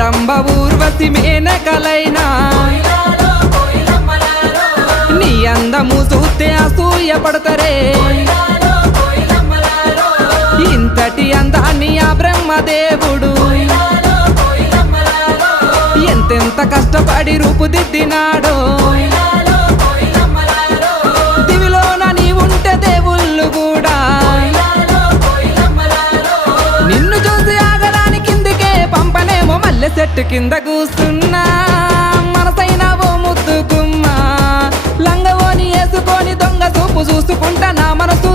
రంభ ఊర్వశి మేనకలైనా నీ అందము చూస్తే అసూయపడతారే ఇంతటి అందాన్ని ఆ బ్రహ్మదేవుడు ఎంతెంత కష్టపడి రూపుదిద్దినాడో దివిలోన నీ ఉంటే దేవుళ్ళు కూడా నిన్ను చూసి ఆగడానికి కిందికే పంపనేమో మల్లె చెట్టు కింద కూస్తున్నా మనసైన ఓ ముద్దుకుమ్మా లంగవోని వేసుకొని దొంగ చూపు చూసుకుంటా నా మనసు